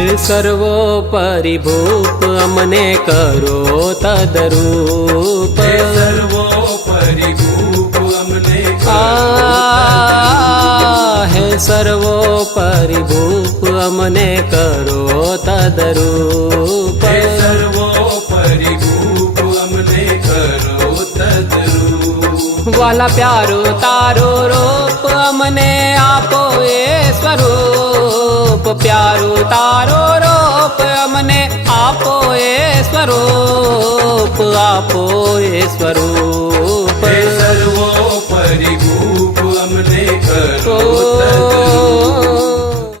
હે સર્વોપરી ભૂપ અમને કરો તદરૂપ, હે સર્વોપરી ભૂપ અમને કરો હે સર્વોપરી ભૂપ અમને કરો તદરૂપ, હે સર્વોપરી ભૂપ અમને કરો તદરૂપ। વાલા પ્યારો તારો રૂપ અમને આપો એ સ્વરૂપ, પ્યારો તારો રૂપ અમને આપો એ સ્વરૂપ, આપો એ સ્વરૂપ। હે સર્વોપરી ભૂપ અમને કરો તદરૂપ।